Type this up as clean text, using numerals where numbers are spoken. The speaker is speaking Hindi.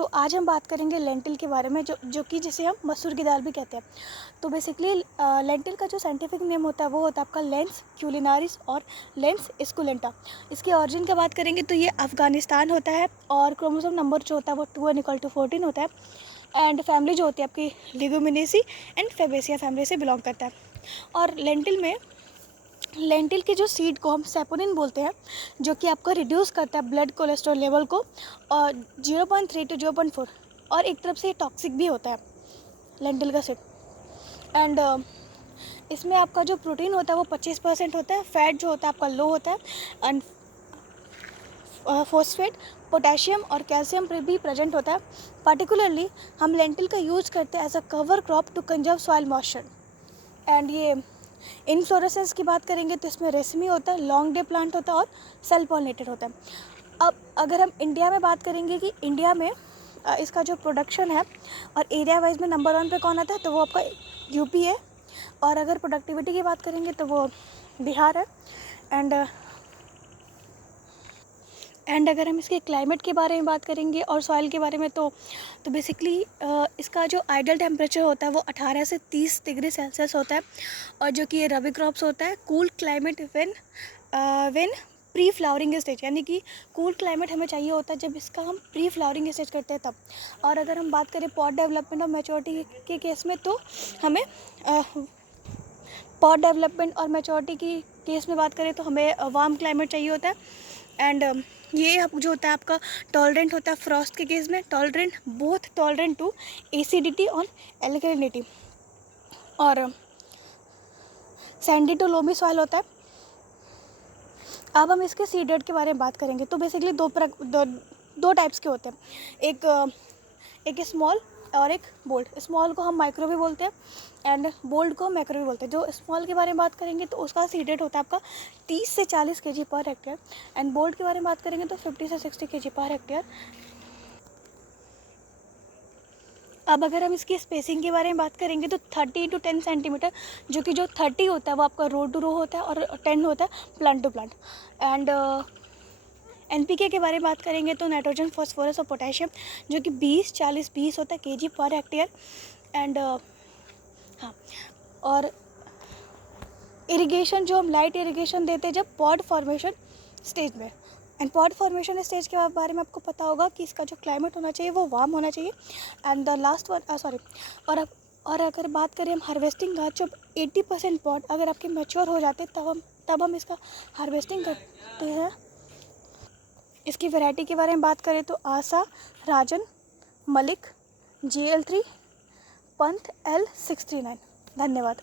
तो आज हम बात करेंगे लेंटिल के बारे में, जो कि जिसे हम मसूर की दाल भी कहते हैं। तो बेसिकली लेंटिल का जो साइंटिफिक नेम होता है वो होता है आपका लेंस क्यूलिनारिस और लेंस स्कुलेंटा। इसकी ऑरिजिन की बात करेंगे तो ये अफ़गानिस्तान होता है और क्रोमोसोम नंबर जो होता है वो 2=14 होता है। एंड फैमिली जो होती है आपकी लिगुमिनेसी एंड फेबेसिया फैमिली से बिलोंग करता है। और लेंटिल की जो सीड को हम सेपोनिन बोलते हैं, जो कि आपका रिड्यूस करता है ब्लड कोलेस्ट्रॉल लेवल को, और 0.3 to 0.4, और एक तरफ से ये टॉक्सिक भी होता है लेंटिल का सीड। एंड इसमें आपका जो प्रोटीन होता है वो 25% होता है, फैट जो होता है आपका लो होता है, एंड फॉस्फेट, पोटेशियम और कैल्शियम भी प्रेजेंट होता है। पर्टिकुलरली हम लेंटिल का यूज़ करते हैं as a cover crop to conserve soil moisture. And ये इनफ्लोरेसेंस की बात करेंगे तो इसमें रेशमी होता है, लॉन्ग डे प्लांट होता है और सेल पॉलिनेटेड होता है। अब अगर हम इंडिया में बात करेंगे कि इंडिया में इसका जो प्रोडक्शन है और एरिया वाइज में नंबर 1 पे कौन आता है, तो वो आपका यूपी है। और अगर प्रोडक्टिविटी की बात करेंगे तो वो बिहार है। एंड अगर हम इसके क्लाइमेट के बारे में बात करेंगे और सॉइल के बारे में तो बेसिकली इसका जो आइडियल टेम्परेचर होता है वो 18 से 30 डिग्री सेल्सियस होता है। और जो कि ये रबी क्रॉप्स होता है, cool climate when pre flowering stage, यानी कि कूल क्लाइमेट हमें चाहिए होता है जब इसका हम प्री फ्लावरिंग स्टेज करते हैं तब। और अगर हम बात करें पॉट डेवलपमेंट और मैच्योरिटी के केस में तो हमें पॉट डेवलपमेंट और मैच्योरिटी की केस में बात करें तो हमें वार्म क्लाइमेट चाहिए होता है। एंड ये जो होता है आपका टॉलरेंट होता है फ्रॉस्ट के केस में, टॉलरेंट टू एसिडिटी और एल्कलिनिटी, और सैंडी टू लोमी सॉइल होता है। अब हम इसके सीडेड के बारे में बात करेंगे तो बेसिकली दो टाइप्स के होते हैं, एक स्मॉल और एक बोल्ड। स्मॉल को हम माइक्रो भी बोलते हैं एंड बोल्ड को हम मैक्रो भी बोलते हैं। जो स्मॉल के बारे में बात करेंगे तो उसका सीडेड होता है आपका 30 से 40 kg per hectare, and bold के बारे में बात करेंगे तो 50 से 60 kg पर हेक्टेयर। अब अगर हम इसकी स्पेसिंग के बारे में बात करेंगे तो 30 to 10 सेंटीमीटर, जो कि जो 30 होता है वो आपका रो टू रो होता है और 10 होता है plant to plant. And NPK के बारे में बात करेंगे तो नाइट्रोजन, फॉस्फोरस और पोटेशियम, जो कि 20-40-20 होता है केजी पर हेक्टेयर। एंड हाँ, और इरिगेशन जो हम लाइट इरिगेशन देते हैं जब पॉड फॉर्मेशन स्टेज में। एंड पॉड फॉर्मेशन स्टेज के बारे में आपको पता होगा कि इसका जो क्लाइमेट होना चाहिए वो वार्म होना चाहिए। एंड द लास्ट वन और अगर बात करें हम हार्वेस्टिंग का, जब 80% पॉड अगर आपके मैच्योर हो जाते तब हम इसका हार्वेस्टिंग करते हैं। इसकी वैरायटी के बारे में बात करें तो आशा, राजन, मलिक, GL3, पंथ, L639। धन्यवाद।